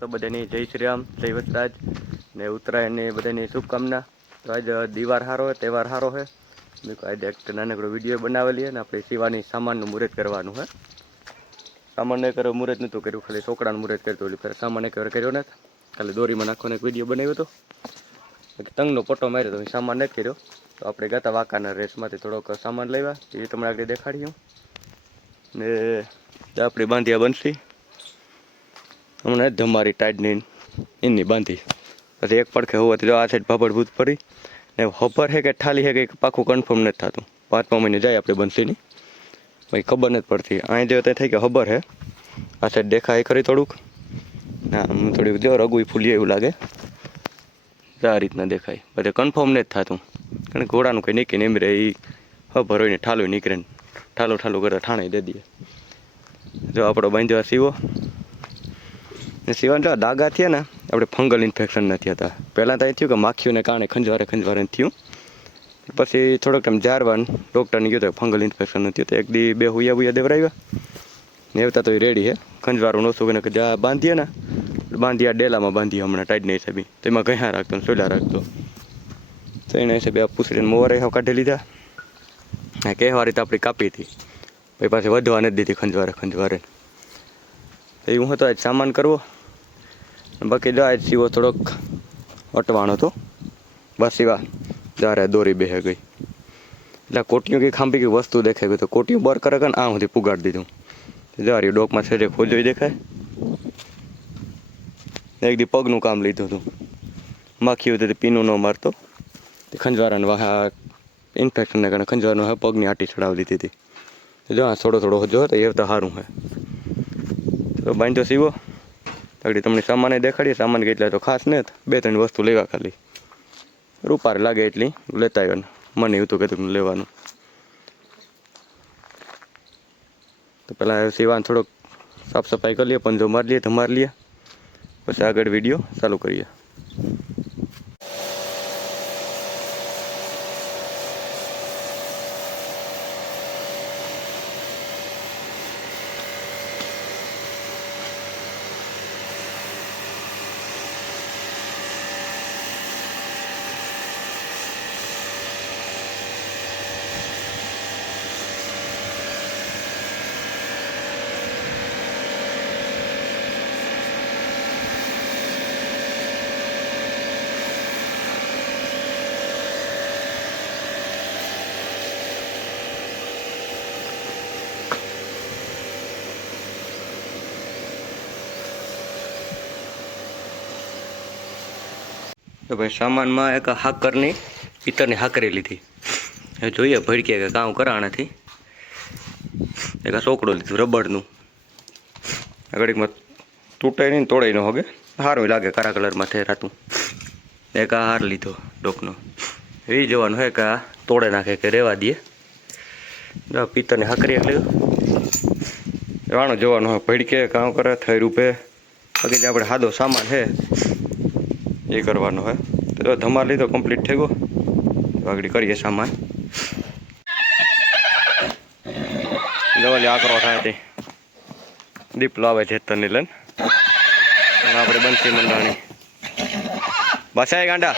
તો બધાની જય શ્રી રામ, જય વસરાજ ને ઉત્તરાયણની બધાની શુભકામના. તો આજે દિવાર સારો હોય, તહેવાર સારો છે. મેં કહું આજે એક નાનકડો વિડીયો બનાવેલી છે ને આપણે સીવાની સામાનનું મુહૂર્ત કરવાનું છે. સામાન એક મુહૂર્ત નહોતું કર્યું, ખાલી છોકરાનું મુહૂર્ત કરતું હતું. સામાન એક કર્યો નથી, ખાલી દોરીમાં નાખવાનો એક વિડીયો બનાવ્યો હતો. તંગનો પટ્ટો માર્યો તો સામાન નથી કર્યો. તો આપણે ગાતા વાંકાના રેસમાંથી થોડોક સામાન લેવા એ તમને આગળ દેખાડ્યું ને આપણી બાંધિયા બનશી હમણાં ધમારી ટાઈડની એની બાંધી પછી એક પડખે હોવાથી જો આ સાઈડ ભાભડ ભૂત પડી ને ખબર છે કે ઠાલી છે કે પાકું કન્ફર્મ નથી થતું. 5મા મહિને જાય આપણે બનશીની ભાઈ ખબર નથી પડતી. અહીં જો ત્યાં થઈ કે ખબર છે આ સાઈડ દેખાય ખરી થોડુંક ના થોડીક જો રગુઈ ફૂલી એવું લાગે આ રીતના દેખાય પછી કન્ફર્મ નથી થતું કારણ કે ઘોડાનું કંઈ નીકળીને એમ રહે એ ખબર હોય ને ઠાલું નીકળે ને ઠાલું કરતા ઠાણે દે દઈએ. જો આપણો બાંધવા સીવો ને સીવાનું જો ડાઘા થયા ને આપણે ફંગલ ઇન્ફેક્શન નથી થતા. પહેલાં તો એ થયું કે માખીઓને કારણે ખંજવારે થયું. પછી થોડોક ટાઈમ જારવાનું ડૉક્ટરને કીધું ફંગલ ઇન્ફેક્શન નથી તો એક દી 2 હુયા દેવરાવ્યા ને આવતા તો એ રેડી છે. ખંજવારું ઓછું કરીને કે જ્યાં બાંધીએ ને બાંધીયા ડેલામાં બાંધીએ હમણાં ટાઈડના હિસાબે તેમાં ઘણા રાખતો ને સોલા રાખતો તો એના હિસાબે આ પૂછડીને મોરે હાવ કાઢી લીધા. હા કહેવા રીતે આપણી કાપી હતી પછી પાછી વધવા નથી દીધી ખંજવારે એ હું હતો આજ સામાન કરવો બાકી જો આજ સીવો થોડોક અટવાણો હતો બસ સીવા જારે દોરી બેહે ગઈ એટલે કોટીઓ કંઈ ખાંભી કંઈ વસ્તુ દેખાઈ ગઈ તો કોટીઓ બર કરે ને આ સુધી પુગાડી દીધું. જારી ડોકમાં છે ખોજોઈ દેખાય. એક દી પગનું કામ લીધું હતું માખી હતી પીનું ન મારતો તે ખંજવારાને વાહ ઇન્ફેક્શનને કારણે ખંજવારનો હા પગની આટી ચડાવી લીધી હતી. જો આ થોડો જો તો એ તો સારું છે. તો બાંધો સીવો આગળ તમને સામાન દેખાડીએ. સામાન કેટલા તો ખાસ ને 2-3 વસ્તુ લેવા ખાલી રૂપારે લાગે એટલી લેતા આવ્યા મને એવું તો કહેતું લેવાનું. તો પહેલાં સીવાનું થોડોક સાફ સફાઈ કરી લઈએ પંજો મારી લઈએ ધમારી લઈએ પછી આગળ વિડીયો ચાલુ કરીએ. તો ભાઈ સામાનમાં એક હાકરની પિત્તરની હાકરી લીધી. હવે જોઈએ ભડકે કે કામ કરાણાથી એક સોકડો લીધું રબરનું ઘડીકમાં તૂટાય નહીં તોડાય ન હોગે સારું લાગે કાળા કલરમાં થેરાતું. એક આ હાર લીધો ડોકનો એ જોવાનું હોય કે આ તોડે નાખે કે રહેવા દઈએ. જો પિત્તરની હાકરી એક લીધું વાણો જોવાનું હોય ભડકે કામ કરે થઈ રૂપે બાકી જે આપણે સાદો સામાન છે એ કરવાનો હોય. તો ધમાર લીધો કમ્પ્લીટ થઈ ગયો આગળ કરીએ સામાન જવાલી આકરો થાય તે દીપલો આવે છે તને લઈને આપણે બનશી મંડાણી બસાય ગાંડા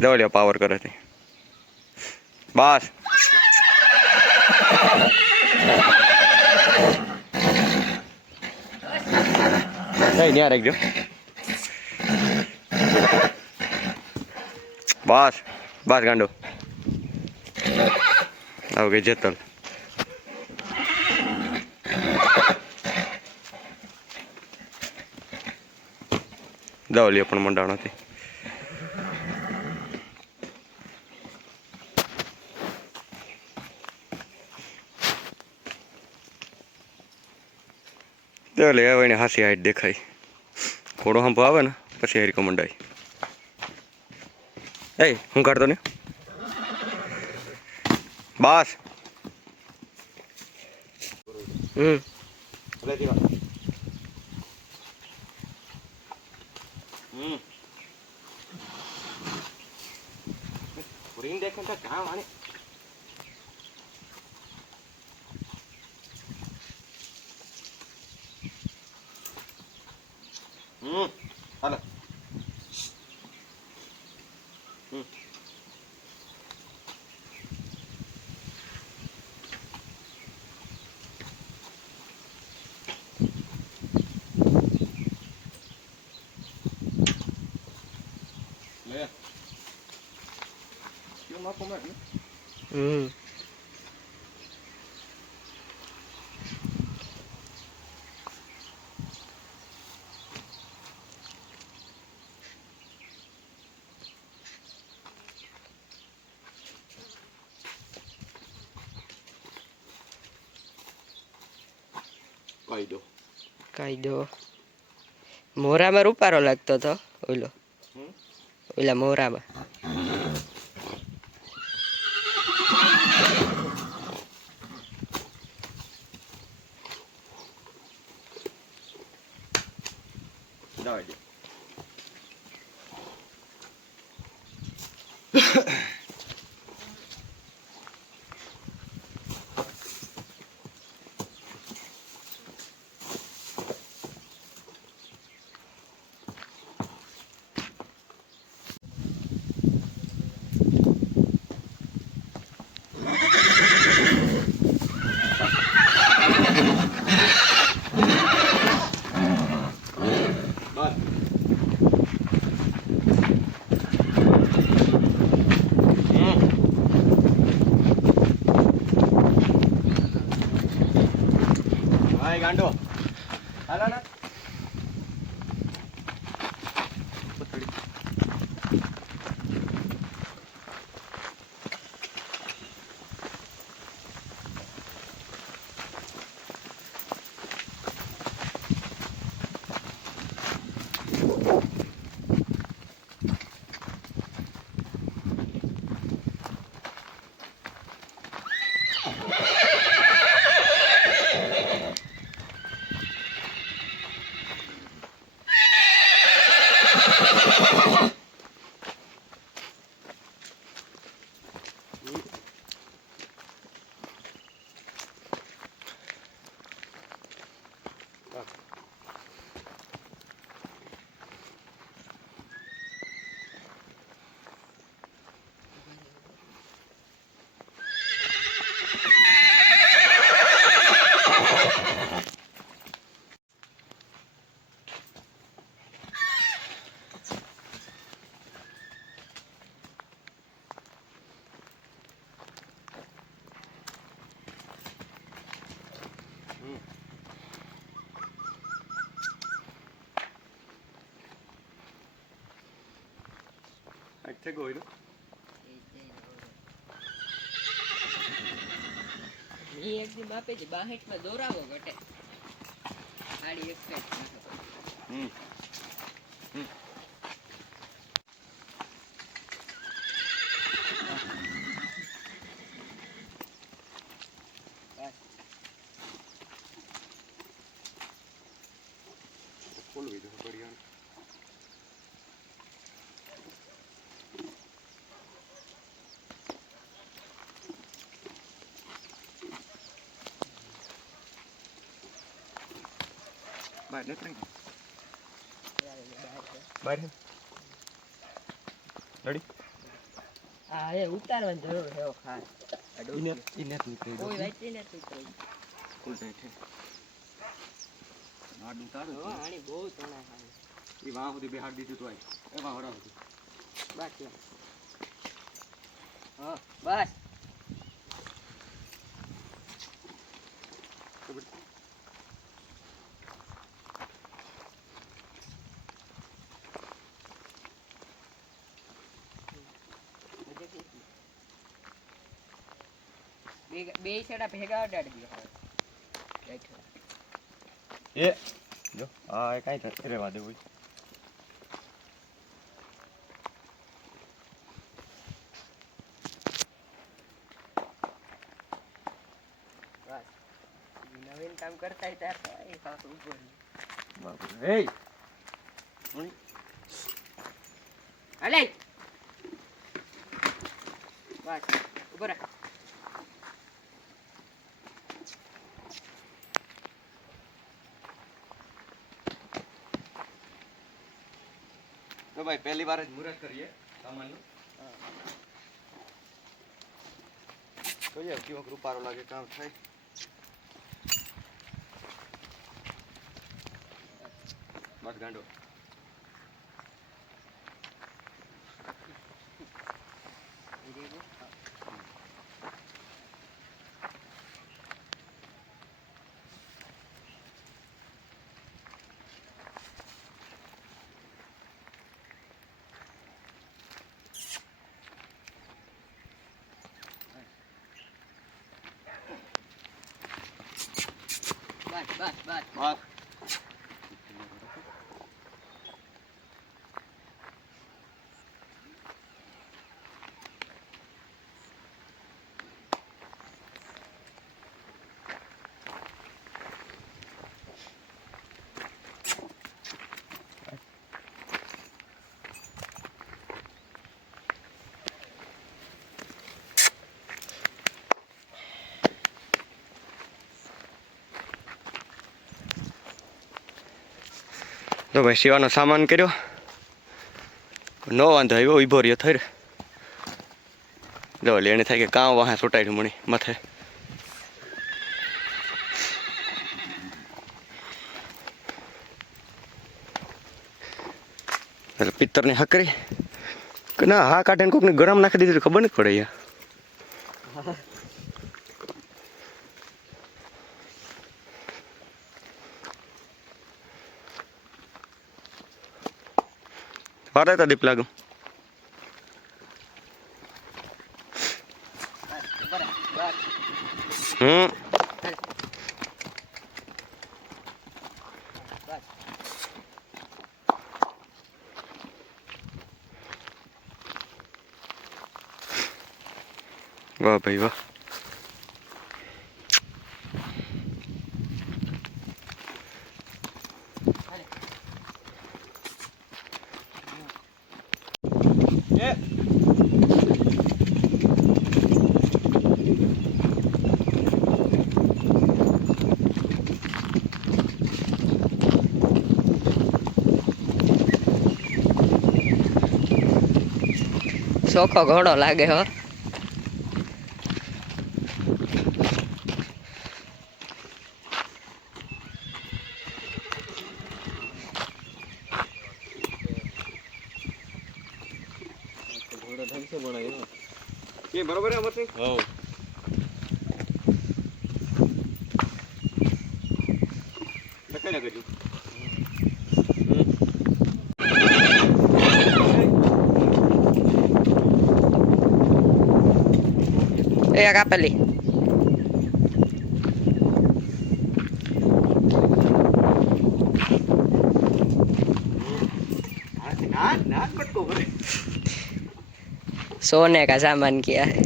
જવાલિયા પાવર કરે છે બસ નહીં ત્યાં રાખજો બસ બસ ગાંડો આવ ગઈ જેતલ દવલીએ પણ મંડાણો હતી. દવલી હવે એને હાસી હાઈટ દેખાય ઘોડો હંપો આવે ને પછી હરીકો મંડાય. એ હું કાઢતો ને બસ દેખે કામ આને હાલો. લે કેમ આપો મેં કાયદો મોરામાં રૂપારો લાગતો હતો ઓલા મોરામાં. જવા દે. ભાઈ ગાંડો હાલો ને Take go itu. એ એક દી બાપે જ બાહેટમાં દોરાવો ઘટે ગાડી એક side Follow itu barian. Baik, net ring. Baik. Ready? હા એ ઉતારવાની જરૂર છે ખાસ Inet નીકળી કોઈ વાંચી નથી કોઈ ફૂલ ટાઈટ છે. નાડું તારું હો આની બહુ તણા ખાય એ વાહ સુધી બેહાડ દીધું તો આય એ વાહ હરા હતું બસ હા બસ બે છેડા ભેગા અડાડી દો એ જો આ કાઈ થશે રેવા દેવું બસ નવીન કામ કરતા ત્યારે એ પાછું ઉભો બાપુ હે અલે બસ ઉભો રહે તો ભાઈ પહેલી વાર જ મુહૂર્ત કરીએ સામાનનું. જોઈએ કેવો રૂપારો લાગે કામ થાય. બસ ગાંડો. બસ બસ બસ બસ તો ભાઈ સીવાનો સામાન કર્યો. નો વાંધો આવ્યો, ઊભો રહ્યો થઈ રહ્યો. જો એને થાય કે કાં વાહે છૂટાઈ મણી માથે. એટલે પિત્તરની હકરી કે ના હા કાઢીને કોકને ગરમ નાખી દીધી ખબર નથી પડે યાર. વારે તો દીપ લાગુ. વાહ ભાઈ વાહ. ચોખ્ખો ઘોડો લાગે હો. એ બરોબર છે હો. લખાઈ નાખજો. એક આપેલી सोने का सामान किया है.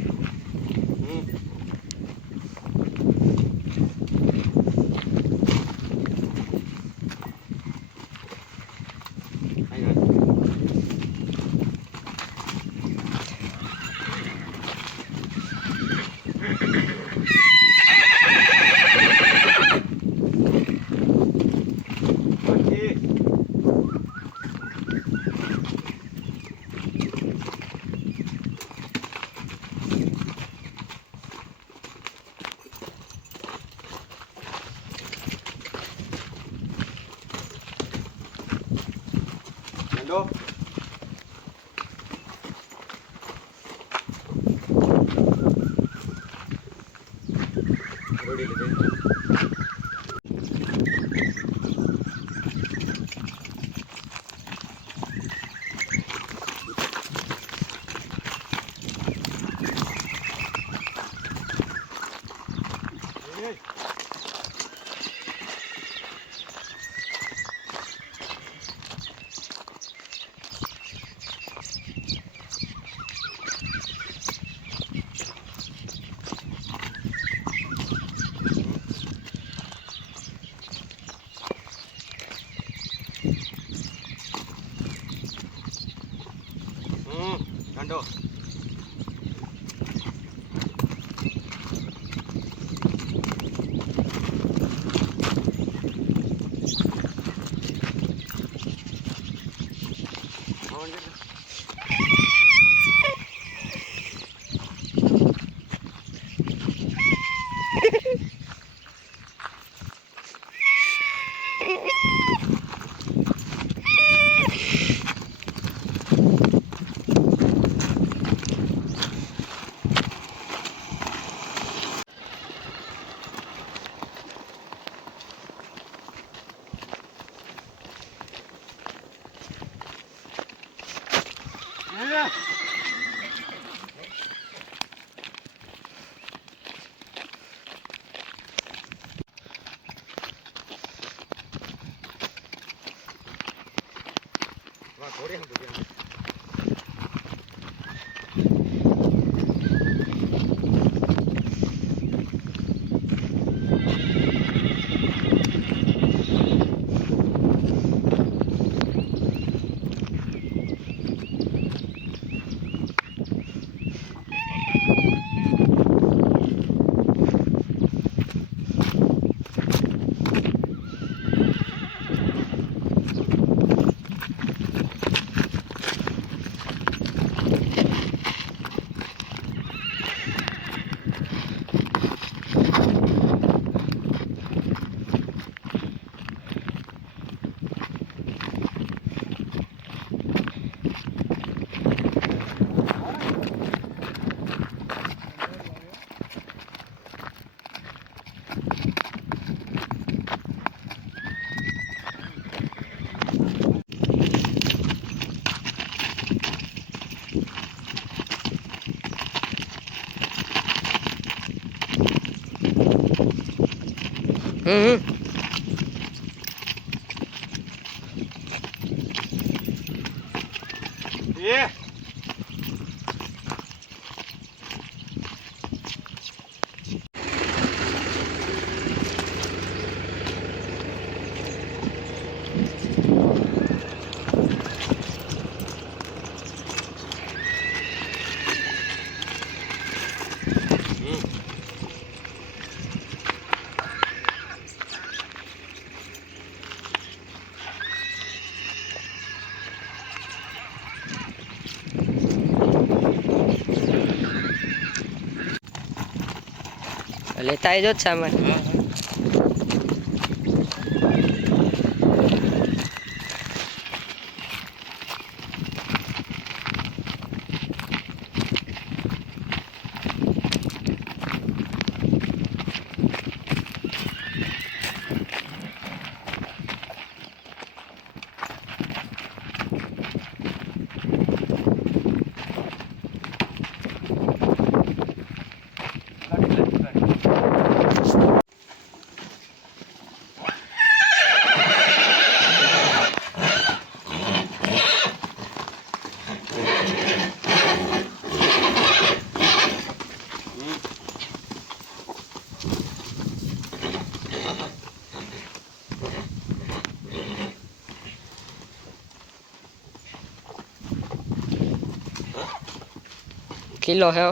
Go. Gando. લેતા આવજો જ સામાન. કિલો હે